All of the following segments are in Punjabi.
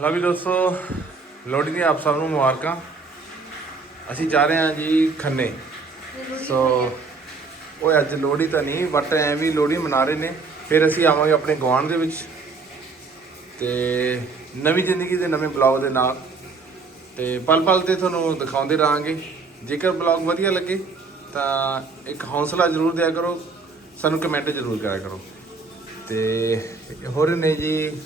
ਲਓ ਵੀ ਦੋਸਤੋ, ਲੋਹੜੀ ਦੀਆਂ ਆਪ ਸਭ ਨੂੰ ਮੁਬਾਰਕਾਂ। ਅਸੀਂ ਜਾ ਰਹੇ ਹਾਂ ਜੀ ਖੰਨੇ। ਸੋ ਉਹ ਅੱਜ ਲੋਹੜੀ ਤਾਂ ਨਹੀਂ ਬਟ ਐ ਵੀ ਲੋਹੜੀ ਮਨਾ ਰਹੇ ਨੇ। ਫਿਰ ਅਸੀਂ ਆਵਾਂਗੇ ਆਪਣੇ ਗੁਆਂਢ ਦੇ ਵਿੱਚ। ਤੇ ਨਵੀਂ ਜ਼ਿੰਦਗੀ ਦੇ ਨਵੇਂ ਬਲੌਗ ਦੇ ਨਾਲ। ਤੇ ਪਲ ਪਲ ਤੇ ਤੁਹਾਨੂੰ ਦਿਖਾਉਂਦੇ ਰਹਾਂਗੇ। ਜੇਕਰ ਬਲੌਗ ਵਧੀਆ ਲੱਗੇ, ਤਾਂ ਇੱਕ ਹੌਸਲਾ ਜ਼ਰੂਰ ਦਿਆ ਕਰੋ। ਸਾਨੂੰ ਕਮੈਂਟ ਜ਼ਰੂਰ ਕਰਿਆ ਕਰੋ। ਤੇ ਹੋਰ ਨੇ ਜੀ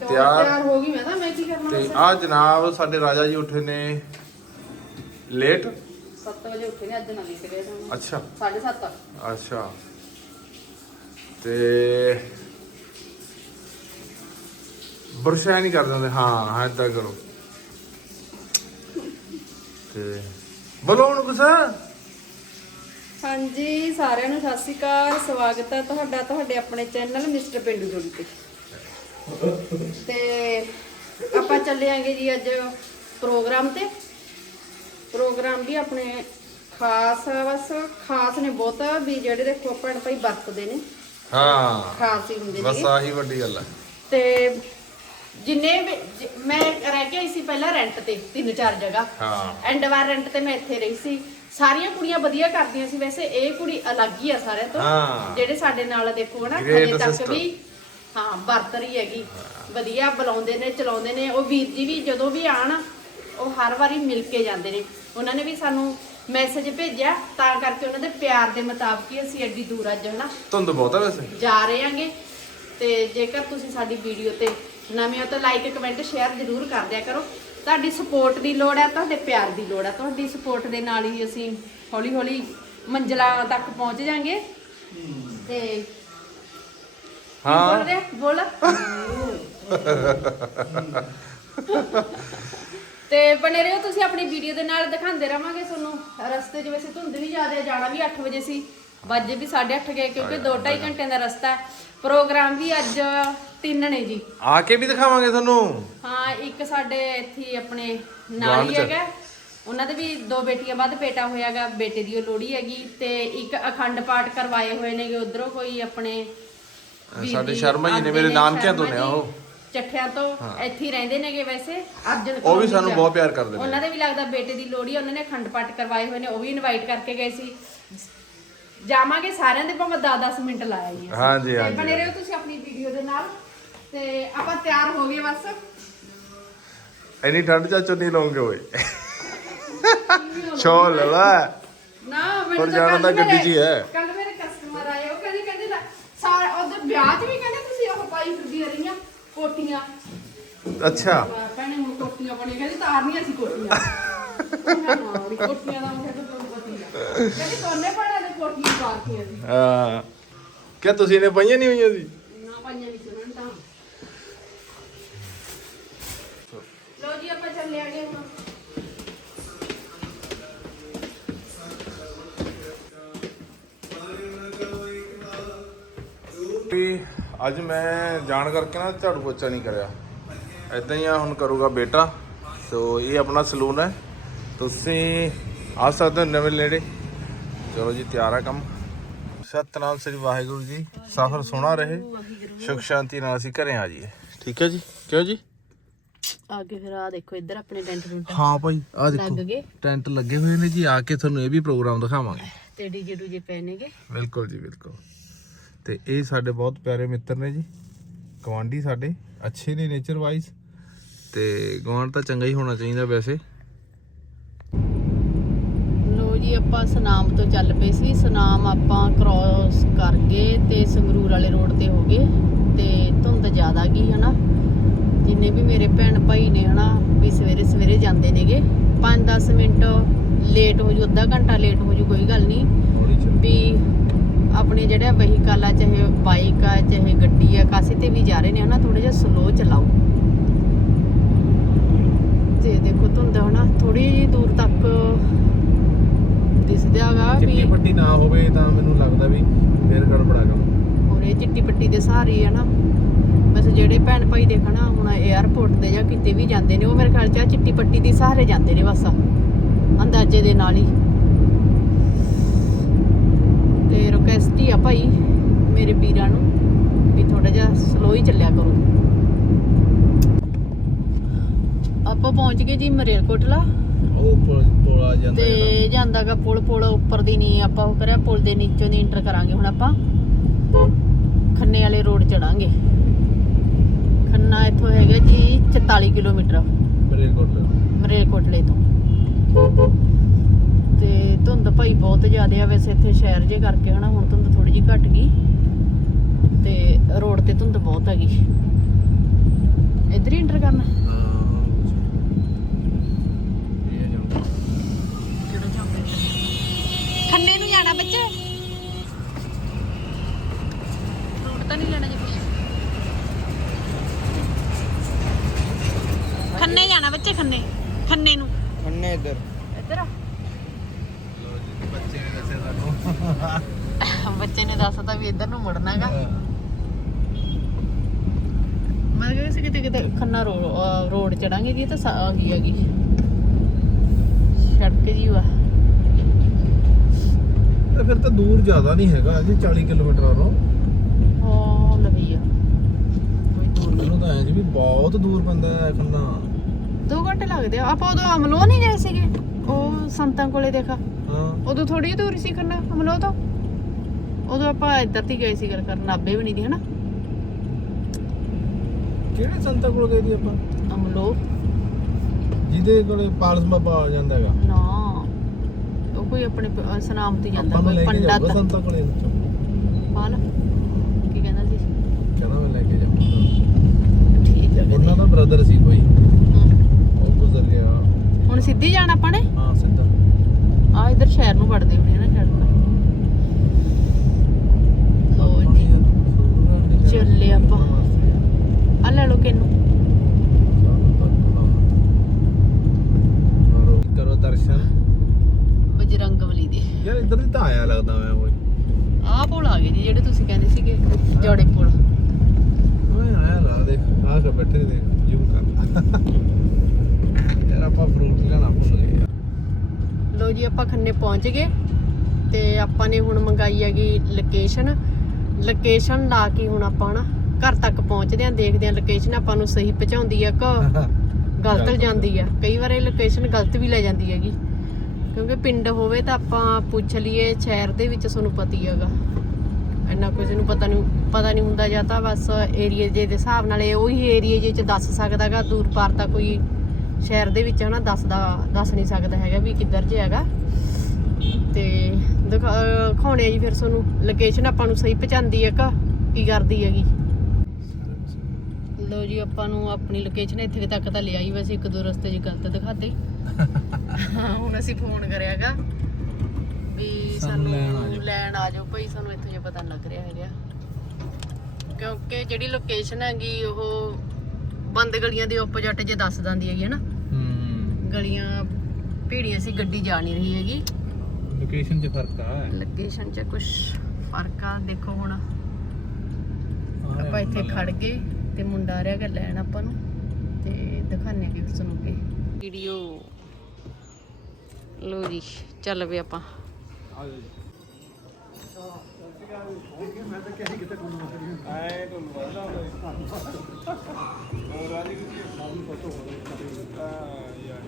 ਤਿਆਰ ਤਿਆਰ ਹੋ ਗਈ ਮੈਂ ਤਾਂ ਮੈਂ ਕੀ ਕਰਨਾ ਤੇ ਆ ਜਨਾਬ ਸਾਡੇ ਰਾਜਾ ਜੀ ਉੱਠੇ ਨੇ ਲੇਟ 7 ਵਜੇ ਉੱਠੇ ਨੇ ਅੱਜ ਨਾ ਲਿਖ ਗਏ ਸਾਨੂੰ। ਅੱਛਾ। 7:30 ਅੱਛਾ। ਤੇ ਬਰਸ਼ਾ ਨਹੀਂ ਕਰ ਦਿੰਦੇ। ਹਾਂ ਹਾਂ ਏਦਾਂ ਕਰੋ। ਤੇ ਬੋਲੋ ਹੁਣ ਕੁਛ। ਹਾਂਜੀ ਸਾਰਿਆਂ ਨੂੰ ਸਤਿ ਸ਼੍ਰੀ ਅਕਾਲ। ਸਵਾਗਤ ਹੈ ਤੁਹਾਡਾ ਤੁਹਾਡੇ ਆਪਣੇ ਚੈਨਲ ਮਿਸਟਰ ਪਿੰਡੂ ਜੋੜੀ ਤੇ। ਤੇ ਆਪਾਂ ਚੱਲੇ ਆਂਗੇ ਜੀ ਅੱਜ ਪ੍ਰੋਗਰਾਮ ਤੇ। ਪ੍ਰੋਗਰਾਮ ਵੀ ਆਪਣੇ ਖਾਸ ਆ ਬਸ ਖਾਸ ਨੇ ਬਹੁਤ ਵੀ ਜਿਹੜੇ ਦੇਖੋ ਭੈਣ ਭਾਈ ਵਰਤਦੇ ਨੇ। ਹਾਂ। ਖਾਸ ਹੀ ਹੁੰਦੇ ਬਸ ਨੇ ਆਹੀ ਵੱਡੀ ਗੱਲ ਹੈ ਤੇ ਜਿੰਨੇ ਮੈਂ ਰਹਿ ਕੇ ਆਈ ਸੀ ਪਹਿਲਾਂ ਰੈਂਟ ਤੇ ਤਿੰਨ ਚਾਰ ਜਗ੍ਹਾ। ਹਾਂ। ਐਂਡ ਵਾਰ ਰੈਂਟ ਤੇ ਮੈਂ ਇੱਥੇ ਰਹੀ ਸੀ। ਸਾਰੀਆਂ ਕੁੜੀਆਂ ਵਧੀਆ ਕਰਦੀਆਂ ਸੀ ਵੈਸੇ ਇਹ ਕੁੜੀ ਅਲੱਗ ਹੀ ਆ ਸਾਰਿਆਂ ਤੋਂ। ਜਿਹੜੇ ਸਾਡੇ ਨਾਲ ਦੇਖੋ ਨਾ Great ਹਜੇ ਤੱਕ। ਵੀ ਹਾਂ ਵਰਤ ਰਹੀ ਹੈਗੀ। ਵਧੀਆ ਬੁਲਾਉਂਦੇ ਨੇ ਚਲਾਉਂਦੇ ਨੇ। ਉਹ ਵੀਰ ਜੀ ਵੀ ਜਦੋਂ ਵੀ ਆਣ ਉਹ ਹਰ ਵਾਰੀ ਮਿਲ ਕੇ ਜਾਂਦੇ ਨੇ। ਉਹਨਾਂ ਨੇ ਵੀ ਸਾਨੂੰ ਮੈਸੇਜ ਭੇਜਿਆ ਤਾਂ ਕਰਕੇ ਉਹਨਾਂ ਦੇ ਪਿਆਰ ਦੇ ਮੁਤਾਬਕ ਹੀ ਅਸੀਂ ਐਡੀ ਦੂਰ ਅੱਜ ਹਨਾ ਧੁੰਦ ਬਹੁਤ ਹੈ ਵੈਸੇ। ਜਾ ਰਹੇ ਆਂਗੇ ਤੇ ਜੇਕਰ ਤੁਸੀਂ ਸਾਡੀ ਵੀਡੀਓ ਤੇ ਨਵੇਂ ਹੋ ਤਾਂ ਲਾਈਕ ਕਮੈਂਟ ਸ਼ੇਅਰ ਜ਼ਰੂਰ ਕਰ ਦਿਆ ਕਰੋ। ਤੁਹਾਡੀ ਸਪੋਰਟ ਦੀ ਲੋੜ ਹੈ ਤੁਹਾਡੇ ਪਿਆਰ ਦੀ ਲੋੜ ਹੈ। ਤੁਹਾਡੀ ਸਪੋਰਟ ਦੇ ਨਾਲ ਹੀ ਅਸੀਂ ਹੌਲੀ ਹੌਲੀ ਮੰਜ਼ਲਾਂ ਤੱਕ ਪਹੁੰਚ ਜਾਾਂਗੇ। ਤੇ ਹਾਂ। ਬੋਲ ਰਿਹਾ ਬੋਲ। ਤੇ ਬਣੇ ਰਹੋ ਤੁਸੀਂ ਆਪਣੀ ਵੀਡੀਓ ਦੇ ਨਾਲ ਦਿਖਾਉਂਦੇ ਰਵਾਂਗੇ ਤੁਹਾਨੂੰ। ਰਸਤੇ 'ਚ ਵੈਸੇ ਧੁੰਦ ਵੀ ਜ਼ਿਆਦਾ ਹੈ ਜਾਣਾ ਵੀ 8 ਵਜੇ ਸੀ। ਵੱਜੇ ਵੀ 8:30 ਗਏ ਕਿਉਂਕਿ 2.5 ਘੰਟਿਆਂ ਦਾ ਰਸਤਾ ਹੈ। ਪ੍ਰੋਗਰਾਮ ਵੀ ਅੱਜ ਤਿੰਨ ਨੇ ਜੀ। ਆ ਕੇ ਵੀ ਦਿਖਾਵਾਂਗੇ ਤੁਹਾਨੂੰ। ਹਾਂ ਇੱਕ ਸਾਡੇ ਇੱਥੇ ਹੀ ਆਪਣੇ ਨਾਲ ਗੁਆਂਢ ਹੀ 'ਚ। ਹੈਗਾ। ਉਹਨਾਂ ਦੇ ਵੀ ਦੋ ਬੇਟੀਆਂ ਬਾਅਦ ਬੇਟਾ ਹੋਇਆਗਾ ਬੇਟੇ ਦੀ ਉਹ ਲੋਹੜੀ ਹੈਗੀ। ਤੇ ਇੱਕ ਅਖੰਡ ਪਾਠ ਕਰਵਾਏ ਹੋਏ ਨੇਗੇ ਉਧਰੋਂ ਕੋਈ ਆਪਣੇ ਸਾਡੇ ਜੀ ਸ਼ਰਮਾ ਜੀ ਨੇ, ਮੇਰੇ ਨਾਨਕਿਆਂ ਤੋਂ ਨੇ ਜੀ, ਉਹ। ਚੱਠਿਆਂ ਤੋਂ ਇੱਥੇ ਹੀ ਰਹਿੰਦੇ ਨੇਗੇ ਵੈਸੇ ਅਰਜਨ ਉਹ ਵੀ ਸਾਨੂੰ। ਬਹੁਤ ਪਿਆਰ ਕਰਦੇ ਨੇ ਉਹਨਾਂ ਦੇ ਵੀ ਲੱਗਦਾ ਬੇਟੇ ਦੀ ਲੋਹੜੀ ਉਹਨਾਂ ਨੇ ਅਖੰਡ ਪਾਠ ਕਰਵਾਏ ਹੋਏ ਨੇ ਉਹ ਵੀ ਇਨਵਾਈਟ ਕਰਕੇ ਗਏ ਸੀ ਜਾਵਾਂਗੇ ਸਾਰਿਆਂ ਦੇ ਭਾਵੇਂ 10-10 ਮਿੰਟ ਲਾਇਆ ਜੀ। ਹਾਂਜੀ, ਹਾਂਜੀ। ਬਣੇ ਰਹੋ ਤੁਸੀਂ ਆਪਣੀ ਵੀਡੀਓ ਦੇ ਨਾਲ ਤੇ ਆਪਾਂ ਤਿਆਰ ਹੋ ਗਏ ਬਸ ਇੰਨੀ ਠੰਡ ਚ ਚੁੰਨੀ ਲਾਉਂਗੇ ਓਏ ਛੋਲ ਵਾ ਨਾ ਜਾਣਾ ਤਾਂ ਗੱਡੀ 'ਚ ਹੀ ਹੈ। ਕੱਲ ਮੇਰੇ ਕਸਟਮਰ ਆਏ ਉਹ ਕਹਿੰਦੇ ਕਹਿੰਦੇ ਲੈ, ਸਾਰਾ ਉਧਰ ਵਿਆਹ 'ਚ ਵੀ ਕਹਿੰਦੇ ਤੁਸੀਂ ਉਹ ਪਾਈ ਫਿਰਦੀਆਂ ਰਹੀਆਂ ਕੋਟੀਆਂ। ਅੱਛਾ। ਭੈਣੇ ਹੁਣ ਕੋਟੀਆਂ ਬਣੀ ਕਹਿੰਦੀ ਤਾਰਨੀਆਂ ਸੀ ਕੋਟੀਆਂ। ਮੈਂ ਨਾ ਕੋਟੀਆਂ ਦਾ ਮੈਂ ਕਹਿੰਦਾ ਤੁਹਾਨੂੰ ਕੋਟੀਆਂ ਕਹਿੰਦੀ ਸੋਨੇ ਪਾੜਾ ਦੇ ਕੋਟੀਆਂ ਪਾ ਕੇ ਅਸੀਂ ਹਾਂ। ਕਿਆ ਤੁਸੀਂ ਨੇ ਪਈਆਂ ਨਹੀਂ ਹੋਈਆਂ ਸੀ? ਵੀ ਅੱਜ ਮੈਂ ਜਾਣ ਕਰਕੇ ਨਾ ਝਾੜੂ ਪੋਚਾ ਨਹੀਂ ਕਰਿਆ। ਇਦਾਂ ਹੀ ਆ ਹੁਣ ਕਰੂਗਾ ਬੇਟਾ। ਸੋ ਇਹ ਆਪਣਾ ਸਲੂਨ ਹੈ। ਤੁਸੀਂ ਆ ਸਕਦੇ ਹੋ ਨਵੇਂ ਨੇੜੇ। ਚਲੋ ਜੀ ਤਿਆਰ ਆ ਕੰਮ। ਸਤਨਾਮ ਸ੍ਰੀ ਵਾਹਿਗੁਰੂ ਜੀ। ਸਫ਼ਰ ਸੋਹਣਾ ਰਹੇ। ਸੁਖ ਸ਼ਾਂਤੀ ਨਾਲ ਅਸੀਂ ਘਰੇ ਆ ਜਾਈਏ। ਠੀਕ ਹੈ ਜੀ? ਕਿਉਂ ਜੀ? ਅੱਗੇ ਫਿਰ ਆ ਦੇਖੋ ਇੱਧਰ ਆਪਣੇ ਟੈਂਟ ਟੁੰਟ। ਹਾਂ ਭਾਈ ਆ ਲੱਗ ਦੇਖੋ। ਗਏ? ਟੈਂਟ ਲੱਗੇ ਹੋਏ ਨੇ ਜੀ। ਆ ਕੇ ਤੁਹਾਨੂੰ ਇਹ ਵੀ ਪ੍ਰੋਗਰਾਮ ਦਿਖਾਵਾਂਗੇ। ਤੇ ਡੀਜੇ ਡੂਜੇ ਪੈ ਨੇਗੇ? ਬਿਲਕੁਲ ਜੀ ਬਿਲਕੁਲ। ਤੇ ਇਹ ਸਾਡੇ ਬਹੁਤ ਪਿਆਰੇ ਮਿੱਤਰ ਨੇ ਜੀ। ਗਵਾਂਢੀ ਸਾਡੇ ਅੱਛੇ ਨੇ ਨੇਚਰ ਵਾਈਜ਼ ਤੇ ਗਵਾਂਢ ਤਾਂ ਚੰਗਾ ਹੀ ਹੋਣਾ ਚਾਹੀਦਾ ਵੈਸੇ। ਲੋ ਜੀ ਆਪਾਂ ਸਨਾਮ ਤੋਂ ਚੱਲ ਪਏ ਸੀ। ਸਨਾਮ ਆਪਾਂ ਕ੍ਰਾਸ ਕਰ ਗਏ ਤੇ ਸੰਗਰੂਰ ਵਾਲੇ ਰੋਡ ਤੇ ਹੋ ਗਏ। ਤੇ ਧੁੰਦ ਜ਼ਿਆਦਾ ਗਈ ਹਨਾ? ਜਿੰਨੇ ਵੀ ਮੇਰੇ ਭੈਣ ਭਾਈ ਨੇ ਹਨਾ? ਵੀ ਸਵੇਰੇ ਸਵੇਰੇ ਜਾਂਦੇ ਨੇਗੇ। 5-10 ਮਿੰਟ ਲੇਟ ਹੋ ਜੂ ਅੱਧਾ ਘੰਟਾ ਲੇਟ ਹੋ ਜੂ ਕੋਈ ਗੱਲ ਨਹੀਂ। ਵੀ ਆਪਣੇ ਜਿਹੜਾ ਵਹੀਕਲ ਆ ਚਾਹੇ ਬਾਈਕ ਆ ਚਾਹੇ ਗੱਡੀ ਆ ਕਾਸੇ ਤੇ ਵੀ ਜਾ ਰਹੇ ਨੇ ਹਨਾ ਥੋੜਾ ਜਿਹਾ ਸਲੋ ਚਲਾਓ। ਤੇ ਦੇਖੋ ਧੁੰਦ ਹਨਾ ਥੋੜੀ ਜਿਹੀ ਦੂਰ ਤੱਕ ਦਿਸਦਾ ਹੈਗਾ ਵੀ ਚਿੱਟੀ ਪੱਟੀ ਨਾ ਹੋਵੇ ਤਾਂ ਮੈਨੂੰ ਲੱਗਦਾ ਵੀ ਫੇਰ ਗੜਬੜਾ ਕੰਮ। ਔਰ ਇਹ ਚਿੱਟੀ ਪੱਟੀ ਦੇ ਸਹਾਰੇ ਹੀ ਆ ਨਾ। ਬਸ ਜਿਹੜੇ ਭੈਣ ਭਾਈ ਦੇਖਣਾ ਹੁਣ 에ਅਰਪੋਰਟ ਤੇ ਜਾਂ ਕਿਤੇ ਵੀ ਜਾਂਦੇ ਨੇ ਉਹ ਮੇਰੇ ਖਿਆਲ ਚ ਚਿੱਟੀ ਪੱਟੀ ਦੇ ਸਹਾਰੇ ਜਾਂਦੇ ਨੇ ਬਸ। ਅੰਦਾਜ਼ੇ ਦੇ ਨਾਲ ਹੀ ਤੇ ਰਿਕਵੈਸਟ ਹੀ ਆ ਭਾਈ ਮੇਰੇ ਵੀਰਾਂ ਨੂੰ ਵੀ ਥੋੜਾ ਜਿਹਾ ਸਲੋ ਹੀ ਚੱਲਿਆ ਕਰੋ। ਆਪਾਂ ਪਹੁੰਚ ਗਏ ਜੀ ਮਰੇਲਕੋਟਲਾ। ਉਹ ਪੁਲ ਪੁਲ ਆ ਜਾਂਦਾ ਤੇ ਜਾਂਦਾਗਾ ਪੁਲ ਪੁਲ ਉੱਪਰ ਦੀ ਨਹੀਂ ਆਪਾਂ ਉਹ ਕਰਿਆ ਪੁਲ ਦੇ ਨੀਚੋਂ ਦੀ ਇੰਟਰ ਕਰਾਂਗੇ ਹੁਣ ਆਪਾਂ। ਖੰਨੇ ਵਾਲੇ ਰੋਡ ਚੜਾਂਗੇ। ਖੰਨਾ ਇੱਥੋਂ ਹੈਗਾ ਜੀ 44 ਕਿਲੋਮੀਟਰ। ਮੇਰੇ ਕੋਲ ਮਰੇਲਕੋਟਲੇ ਤੋਂ। ਬਹੁਤ ਜ਼ਿਆਦਾ ਆ ਵੈਸੇ ਇੱਥੇ ਸ਼ਹਿਰ ਜੇ ਕਰਕੇ ਹਨਾ ਹੁਣ ਧੁੰਦ ਥੋੜੀ ਜਿਹੀ ਘਟ ਗਈ ਤੇ ਰੋਡ ਤੇ ਧੁੰਦ ਬਹੁਤ ਹੈਗੀ। ਇੱਧਰ ਹੀ ਇੰਟਰ ਕਰਨਾ। ਖੰਨੇ ਨੂੰ ਜਾਣਾ ਬੱਚੇ। ਰੋਡ ਤਾਂ ਨਹੀਂ ਲੈਣਾ ਜੀ ਖੰਨੇ ਜਾਣਾ ਬੱਚੇ ਖੰਨੇ। ਖੰਨੇ ਨੂੰ। ਖੰਨੇ ਇੱਧਰ। ਇੱਧਰ ਆ। ਬੱਚੇ ਨੇ ਦੱਸਤਾ ਵੀ ਇੱਧਰ ਨੂੰ ਮੁੜਨਾਗਾ ਮੈਂ ਕਿਹਾ ਸੀ ਕਿਤੇ ਕਿਤੇ ਖੰਨਾ ਰੋਡ ਚੜਾਂਗੇ ਜੀ ਤਾਂ ਸਾ- ਆਹੀ ਹੈਗੀ। ਸੜਕ ਜੀ ਵਾ। ਤੇ ਫਿਰ ਤਾਂ ਦੂਰ ਜ਼ਿਆਦਾ ਨਹੀਂ ਹੈਗਾ ਜੀ 40 ਕਿਲੋਮੀਟਰ ਆਰੋ ਹਾਂ ਆ। ਕੋਈ ਦੂਰ ਨਹੀਂ ਜੀ ਵੀ ਬਹੁਤ ਦੂਰ ਪੈਂਦਾ ਹੈ ਖੰਨਾ। ਦੋ ਘੰਟੇ ਲੱਗਦੇ ਆ। ਆਪਾਂ ਉਦੋਂ ਅਮਲੋ ਨਹੀਂ ਗਏ ਸੀਗੇ? ਉਹ ਸੰਤਾਂ ਕੋਲੇ ਦੇਖਾ। ਹਾਂ ਉਦੋਂ ਥੋੜੀ ਦੂਰ ਸੀ ਖੰਨਾ ਅਮਲੋ ਤੋਂ। ਉਦੋਂ ਆਪਾਂ ਇੱਧਰ ਦੀ ਗਏ ਸੀ ਗੱਲ ਕਰਨ ਨਾਬੇ ਵੀ ਨਹੀਂ ਦੀ ਹਨਾ? ਕਿਹੜੇ ਸੰਤਾਂ ਕੋਲ ਗਏ ਦੀ ਆਪਾਂ? ਅਮਲੋ ਜਿਹਦੇ ਕੋਲੇ ਪਾਲਸ ਬਾਬਾ ਆ ਜਾਂਦਾ ਹੈਗਾ। ਨਾ ਉਹ ਕੋਈ ਆਪਣੇ ਪ- ਅਹ ਸਨਾਮ ਤੇ ਜਾਂਦਾ ਆਪਾਂ ਨੂੰ ਲੈ ਕੋਈ ਕੇ ਜਾਊਗਾ ਪੰਡਤ। ਸੰਤਾਂ ਕੋਲੇ। ਪਾਲ ਕੀ ਕਹਿੰਦਾ ਸੀ? ਕਹਿੰਦਾ ਮੈਂ ਲੈ ਕੇ ਜਾਊਂਗਾ। ਠੀਕ ਹੈ ਉਹਨਾਂ ਦਾ ਬ੍ਰਦਰ ਸੀ ਕੋਈ। ਹਮ। ਉਹ ਗੁਜ਼ਰ ਗਿਆ। ਹੁਣ ਸਿੱਧੀ ਜਾਣਾ ਆਪਾਂ ਨੇ? ਹਾਂ ਸਿੱਧਾ। ਆ ਇਧਰ ਸ਼ਹਿਰ ਨੂੰ ਵੜਦੇ ਹੋਣੇ ਨਾ ਸੜਕ। ਲੋ ਜੀ। ਚੱਲੇ ਆਪਾਂ। ਆ ਲੈ ਲੋ ਕਿਨੂੰ। ਕਰੋ ਦਰਸ਼ਨ। ਬਜਰੰਗ ਬਲੀ ਦੇ। ਯਾਰ ਇੱਧਰ ਦੀ ਤਾਂ ਆਇਆ ਲੱਗਦਾ ਮੈਂ ਓਏ। ਆਹ ਪੁਲ ਆ ਗਏ ਜੀ ਜਿਹੜੇ ਤੁਸੀਂ ਕਹਿੰਦੇ ਸੀਗੇ ਜੋੜੇ ਪੁਲ। ਓਏ ਆਇਆ ਲਾ ਦੇ ਆਹ ਕੇ ਬੈਠੇ ਦੇ ਜੂਮ ਕਰ ਯਾਰ ਆਪਾਂ ਫਰੂਟ ਲੈਣਾ ਭੁੱਲ ਗਏ। ਲੋ ਜੀ ਆਪਾਂ ਖੰਨੇ ਪਹੁੰਚ ਗਏ ਤੇ ਆਪਾਂ ਨੇ ਹੁਣ ਮੰਗਾਈ ਹੈਗੀ ਲੋਕੇਸ਼ਨ ਲੋਕੇਸ਼ਨ ਲਾ ਕੇ ਹੁਣ ਆਪਾਂ ਨਾ ਘਰ ਤੱਕ ਪਹੁੰਚਦੇ ਆਂ ਦੇਖਦੇ ਆਂ ਲੋਕੇਸ਼ਨ ਆਪਾਂ ਨੂੰ ਸਹੀ ਪਹੁੰਚਾਉਂਦੀ ਆ ਕਿ ਗਲਤ ਜਾਂਦੀ ਆ। ਕਈ ਵਾਰ ਇਹ ਲੋਕੇਸ਼ਨ ਗਲਤ ਵੀ ਲੈ ਜਾਂਦੀ ਹੈਗੀ। ਕਿਉਂਕਿ ਪਿੰਡ ਹੋਵੇ ਤਾਂ ਆਪਾਂ ਪੁੱਛ ਲਈਏ ਸ਼ਹਿਰ ਦੇ ਵਿੱਚ ਤੁਹਾਨੂੰ ਪਤਾ ਹੈਗਾ। ਇੰਨਾ ਕੁਝ ਨੂੰ ਪਤਾ ਨਹੀਂ ਪਤਾ ਨਹੀਂ ਹੁੰਦਾ ਜਾਂ ਤਾਂ ਬਸ ਏਰੀਆ ਜੇ ਦੇ ਹਿਸਾਬ ਨਾਲ ਇਹ ਉਹੀ ਏਰੀਆ ਜੇ ਚ ਦੱਸ ਸਕਦਾਗਾ ਦੂਰ ਪਾਰ ਤਾਂ ਕੋਈ ਸ਼ਹਿਰ ਦੇ ਵਿੱਚ ਹਨਾ ਦੱਸਦਾ ਦੱਸ ਨਹੀਂ ਸਕਦਾ ਹੈਗਾ ਵੀ ਕਿੱਧਰ ਜੇ ਹੈਗਾ। ਤੇ ਦਿਖਾਉਣੇ ਜੀ ਫਿਰ ਤੁਹਾਨੂੰ ਲੋਕੇਸ਼ਨ ਆਪਾਂ ਨੂੰ ਸਹੀ ਪਹੁੰਚਾਉਂਦੀ ਹੈ ਕਿ ਕੀ ਕਰਦੀ ਹੈਗੀ। ਲੋ ਜੀ ਆਪਾਂ ਨੂੰ ਆਪਣੀ ਲੋਕੇਸ਼ਨ ਇੱਥੇ ਤੱਕ ਤਾਂ ਲਿਆਈ ਵੈਸੇ ਇੱਕ ਦੋ ਰਸਤੇ 'ਚ ਗਲਤ ਦਿਖਾਤੇ। ਹੁਣ ਅਸੀਂ ਫੋਨ ਕਰਿਆਗਾ ਵੀ ਸਾਨੂੰ ਲੈਣ ਆ ਜਾਓ। ਭਾਈ ਸਾਨੂੰ ਇੱਥੇ ਜੇ ਪਤਾ ਲੱਗ ਰਿਹਾ ਹੈਗਾ। ਕਿਉਂਕਿ ਜਿਹੜੀ ਲੋਕੇਸ਼ਨ ਹੈਗੀ ਉਹ ਬੰਦ ਗਲੀਆਂ ਦੇ ਆਪੋਜ਼ਿਟ ਜੇ ਦੱਸ ਦਿੰਦੀ ਹੈਗੀ ਹਨਾ ਹੂੰ। ਗਲੀਆਂ ਭੀੜੀਆਂ ਸੀ ਗੱਡੀ ਜਾ ਨਹੀਂ ਰਹੀ ਹੈਗੀ। ਲੋਕੇਸ਼ਨ 'ਚ ਫ਼ਰਕ ਆ ਲੋਕੇਸ਼ਨ 'ਚ ਕੁਝ ਫ਼ਰਕ ਆ ਦੇਖੋ ਹੁਣ। ਆਪਾਂ ਇੱਥੇ ਖੜ ਗਏ ਤੇ ਮੁੰਡਾ ਆ ਰਿਹਾ ਕਿ ਲੈਣ ਆਪਾਂ ਨੂੰ। ਤੇ ਦਿਖਾਣੇ ਕਿ ਤੁਹਾਨੂੰ ਕਿ ਵੀਡੀਓ ਲੋ ਜੀ ਚੱਲ ਪਏ ਆਪਾਂ। ਹੋਰ ਆ ਜੀ ਤੁਸੀਂ ਹਾਂ ਯਾਰ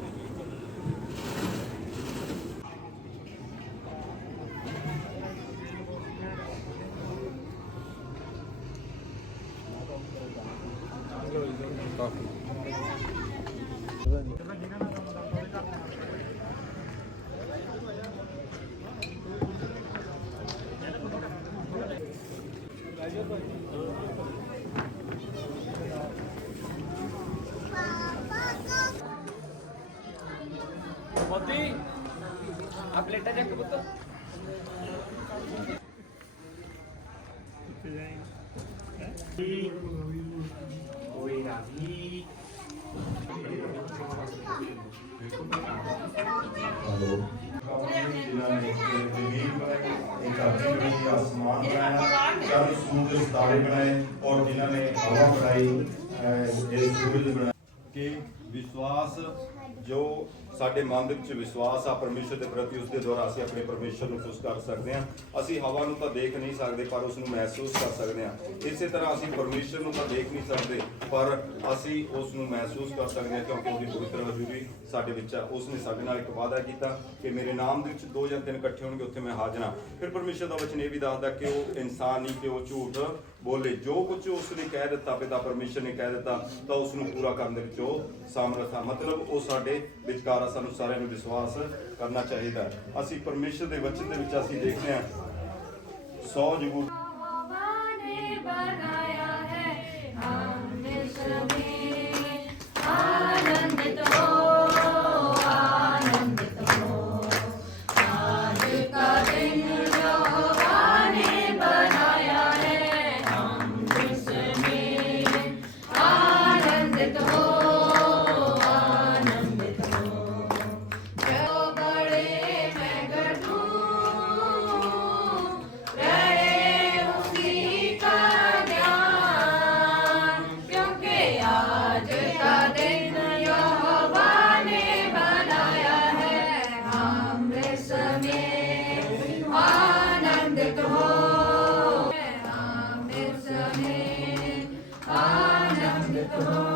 बनाए और जिन्होंने हवा बनाई सूरज बनाया ਸਾਡੇ ਮਨ ਦੇ ਵਿੱਚ ਵਿਸ਼ਵਾਸ ਆ ਪਰਮੇਸ਼ਰ ਦੇ ਪ੍ਰਤੀ ਉਸ ਦੇ ਦੁਆਰਾ ਅਸੀਂ ਆਪਣੇ ਪਰਮੇਸ਼ਰ ਨੂੰ ਖੁਸ਼ ਕਰ ਸਕਦੇ ਹਾਂ। ਅਸੀਂ ਹਵਾ ਨੂੰ ਤਾਂ ਦੇਖ ਨਹੀਂ ਸਕਦੇ, ਪਰ ਉਸ ਨੂੰ ਮਹਿਸੂਸ ਕਰ ਸਕਦੇ ਹਾਂ। ਇਸੇ ਤਰ੍ਹਾਂ ਅਸੀਂ ਪਰਮੇਸ਼ਰ ਨੂੰ ਤਾਂ ਦੇਖ ਨਹੀਂ ਸਕਦੇ, ਪਰ ਅਸੀਂ ਉਸ ਨੂੰ ਮਹਿਸੂਸ ਕਰ ਸਕਦੇ ਹਾਂ ਕਿਉਂਕਿ ਉਹਦੀ ਪਵਿੱਤਰ ਹਜ਼ੂਰੀ ਸਾਡੇ ਵਿੱਚ ਆ। ਉਸ ਨੇ ਸਾਡੇ ਨਾਲ ਇੱਕ ਵਾਅਦਾ ਕੀਤਾ ਕਿ ਮੇਰੇ ਨਾਮ ਦੇ ਵਿੱਚ ਦੋ ਜਾਂ ਤਿੰਨ ਇਕੱਠੇ ਹੋਣਗੇ, ਉੱਥੇ ਮੈਂ ਹਾਜ਼ਰ ਹਾਂ। ਫਿਰ ਪਰਮੇਸ਼ਰ ਦਾ ਵਚਨ ਇਹ ਵੀ ਦੱਸਦਾ ਕਿ ਉਹ ਇਨਸਾਨ ਨਹੀਂ, ਕਿ ਉਹ ਝੂਠ ਬੋਲੇ। ਜੋ ਕੁਝ ਉਸ ਨੇ ਕਹਿ ਦਿੱਤਾ ਪਿਤਾ ਪਰਮੇਸ਼ਰ ਨੇ ਕਹਿ ਦਿੱਤਾ, ਤਾਂ ਉਸ ਨੂੰ ਪੂਰਾ ਕਰਨ ਦੇ ਵਿੱਚ ਉਹ ਸਮਰੱਥ ਆ। ਮਤਲਬ ਉਹ ਸਾਡੇ ਵਿਚਕਾਰ ਦਾ ਸਾਨੂੰ ਸਾਰਿਆਂ ਨੂੰ ਵਿਸ਼ਵਾਸ ਕਰਨਾ ਚਾਹੀਦਾ ਅਸੀਂ ਪਰਮੇਸ਼ਰ ਦੇ ਵਚਨ ਦੇ ਵਿੱਚ ਅਸੀਂ ਦੇਖਦੇ ਹਾਂ। 100 ਜਗੂ ਨੇ ਬਣਾਇਆ ਹੈ। ਆਮਨੇ ਸਭੇ Lord.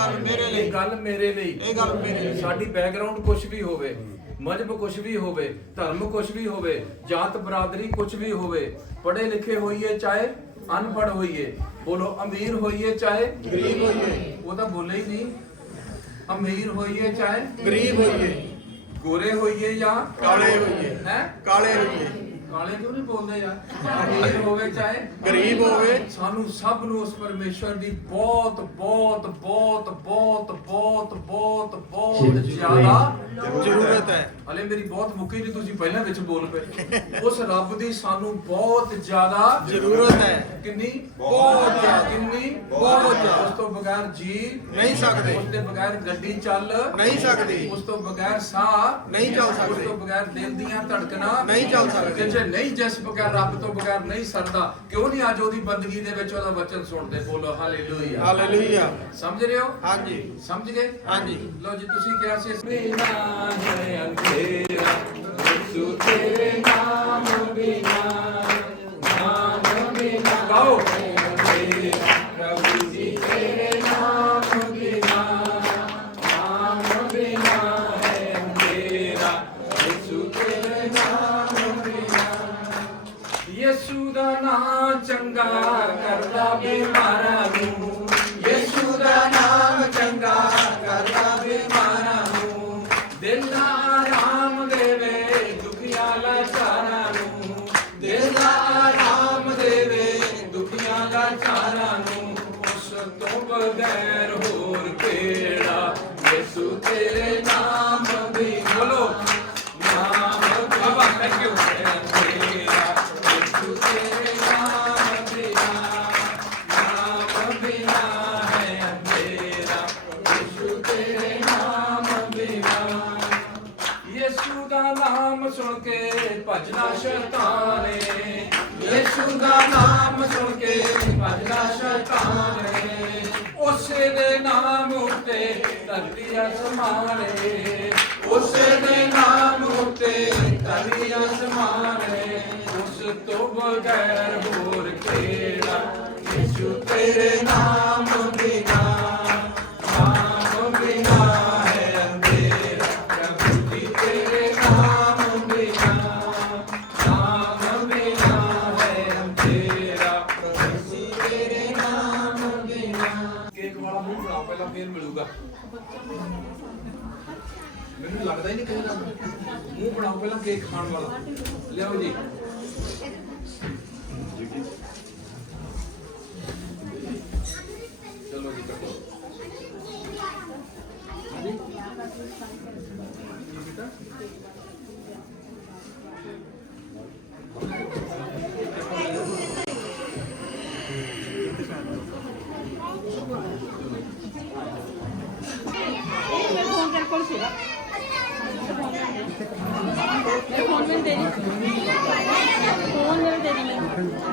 ਗੱਲ ਮੇਰੇ ਇਹ ਲਈ। ਗੱਲ ਮੇਰੇ ਲਈ। ਇਹ ਗੱਲ ਮੇਰੇ ਲਈ। ਸਾਡੀ ਬੈਕਗ੍ਰਾਉਂਡ ਕੁਝ ਵੀ ਹੋਵੇ ਮਜਬ ਕੁਝ ਵੀ ਹੋਵੇ ਧਰਮ ਕੁਝ ਵੀ ਹੋਵੇ ਜਾਤ ਬਰਾਦਰੀ ਕੁਝ ਵੀ ਹੋਵੇ ਪੜ੍ਹੇ ਲਿਖੇ ਹੋਈਏ ਚਾਹੇ ਅਨਪੜ੍ਹ ਹੋਈਏ ਬੋਲੋ ਅਮੀਰ ਹੋਈਏ ਚਾਹੇ ਗਰੀਬ ਹੋਈਏ ਉਹ ਤਾਂ ਬੋਲੇ ਹੀ ਨਹੀਂ। ਅਮੀਰ ਹੋਈਏ ਚਾਹੇ ਗਰੀਬ ਹੋਈਏ। ਗੋਰੇ ਹੋਈਏ ਜਾਂ ਕਾਲੇ ਹੋਈਏ। ਹੈ? ਕਾਲੇ ਹੋਈਏ। ਕਾਲੇ ਕਿਉਂ ਨਹੀਂ ਬੋਲਦੇ ਯਾਰ? ਅਮੀਰ ਹੋਵੇ ਚਾਹੇ ਗਰੀਬ ਹੋਵੇ। ਸਾਨੂੰ ਸਭ ਨੂੰ ਉਸ ਪਰਮੇਸ਼ਵਰ ਦੀ ਬਹੁਤ ਬਹੁਤ ਬਹੁਤ ਬਹੁਤ ਬਹੁਤ ਬਹੁਤ ਬਹੁਤ ਜ਼ਿਆਦਾ ਜ਼ਰੂਰਤ ਹੈ। ਹਲੇ ਮੇਰੀ ਬਹੁਤ ਮੁੱਕੀ ਜੀ ਤੁਸੀਂ ਪਹਿਲਾਂ ਵਿੱਚ ਬੋਲ ਪਏ ਉਸ ਰੱਬ ਦੀ ਸਾਨੂੰ ਬਹੁਤ ਜ਼ਿਆਦਾ ਜ਼ਰੂਰਤ ਹੈ। ਕਿੰਨੀ? ਬਹੁਤ ਜ਼ਿਆਦਾ। ਕਿੰਨੀ? ਬਹੁਤ ਜ਼ਿਆਦਾ। ਉਸ ਤੋਂ ਬਗੈਰ ਜੀ ਨਹੀਂ ਸਕਦੇ। ਉਸ ਦੇ ਬਗੈਰ ਗੱਡੀ ਚੱਲ। ਨਹੀਂ ਸਕਦੀ। ਉਸ ਤੋਂ ਬਗੈਰ ਸਾਹ। ਨਹੀਂ ਚੱਲ ਉਸ ਤੋਂ ਸਕਦੇ ਬਗੈਰ ਦਿਲ ਦੀਆਂ ਧੜਕਣਾਂ। ਨਹੀਂ ਚੱਲ ਸਕਦੇ। ਕਿ ਜੇ ਨਹੀਂ ਜਿਸ ਬਗੈਰ ਰੱਬ ਤੋਂ ਬਗੈਰ ਨਹੀਂ ਸਰਦਾ ਕਿਉਂ ਨਹੀਂ ਅੱਜ ਉਹਦੀ ਬੰਦਗੀ ਦੇ ਵਿੱਚ ਉਹਦਾ ਵਚਨ ਸੁਣਦੇ? ਬੋਲੋ ਹਾਲੇਲੂਇਆ ਹਾਲੇਲੂਇਆ ਸਮਝ ਰਹੇ ਹੋ? ਹਾਂਜੀ। ਸਮਝ ਗਏ? ਹਾਂਜੀ। ਲਓ ਜੀ ਤੁਸੀਂ ਕਿਹਾ ਸੀ ਬਿਨਾ ਅੰਧੇਰਾ ਅੰਧੇਰਾ ਯਿਸੂ ਦਾ ਨਾਮ ਚੰਗਾ ਕਰਦਾ ਬਿਮਾਰਾਂ ਯਿਸੂ ਨਾਮ ਦਾ ਨਾਮ ਸੁਣ ਕੇ ਭਜਨਾ ਸ਼ੈਤਾਨੇ। ਯਿਸੂ ਦਾ ਨਾਮ ਸੁਣ ਕੇ ਭਜਨਾ ਸ਼ੈਤਾਨੇ। ਉਸੇ ਦੇ ਨਾਮ ਉੱਤੇ ਧਰਤੀ ਅਸਮਾਨੇ ਉਸੇ ਦੇ ਨਾਮ ਉੱਤੇ ਧਰਤੀ ਅਸਮਾਨੇ ਉਸ ਤੋਂ ਬਗੈਰ ਹੋਰ ਕਿਹੜਾ? ਯਿਸੂ ਤੇਰੇ ਨਾਮ ਮੂੰਹ ਫੇਰ ਮਿਲੂਗਾ। ਮੈਨੂੰ ਲੱਗਦਾ ਹੀ ਨਹੀਂ ਕਿਸੇ ਦਾ। ਮੂੰਹ ਬਣਾਓ ਪਹਿਲਾਂ ਕੇਕ ਖਾਣ ਵਾਲਾ। ਲਿਆਓ ਜੀ। 때리 공원을 때리면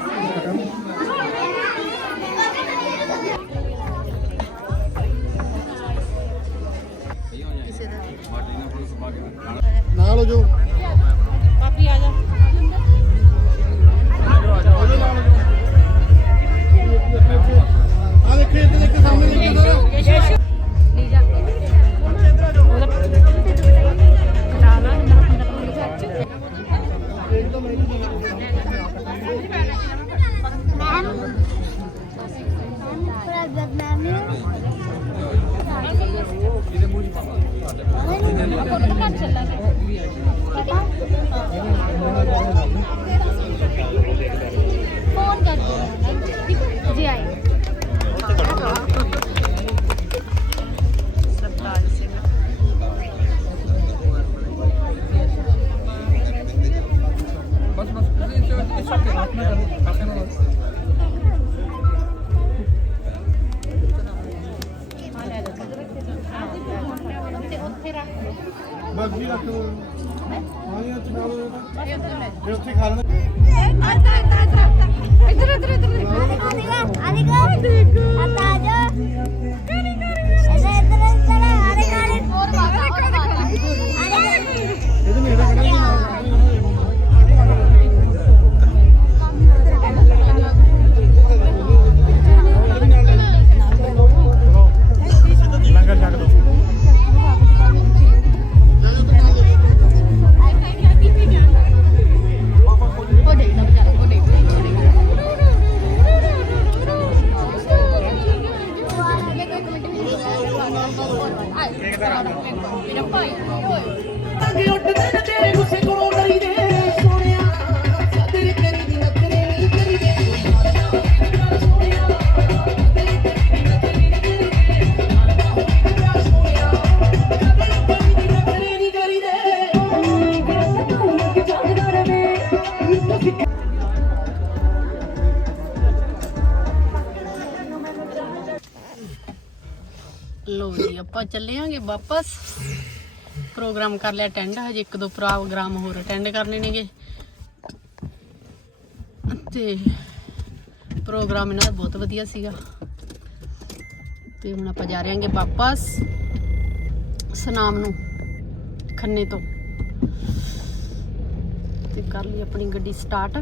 ਉੱਥੇ ਖਾ ਲਓ ਆਪਾਂ ਚੱਲਿਆਂਗੇ ਵਾਪਸ। ਪ੍ਰੋਗਰਾਮ ਕਰ ਲਿਆ ਅਟੈਂਡ ਹਜੇ ਇੱਕ ਦੋ ਪ੍ਰੋਗਰਾਮ ਹੋਰ ਅਟੈਂਡ ਕਰਨੇ ਨੇਗੇ। ਤੇ ਪ੍ਰੋਗਰਾਮ ਇਹਨਾਂ ਦਾ ਬਹੁਤ ਵਧੀਆ ਸੀਗਾ। ਤੇ ਹੁਣ ਆਪਾਂ ਜਾ ਰਹੇ ਹਾਂਗੇ ਵਾਪਸ ਸਨਾਮ ਨੂੰ, ਖੰਨੇ ਤੋਂ। ਤੇ ਕਰ ਲਈ ਆਪਣੀ ਗੱਡੀ ਸਟਾਰਟ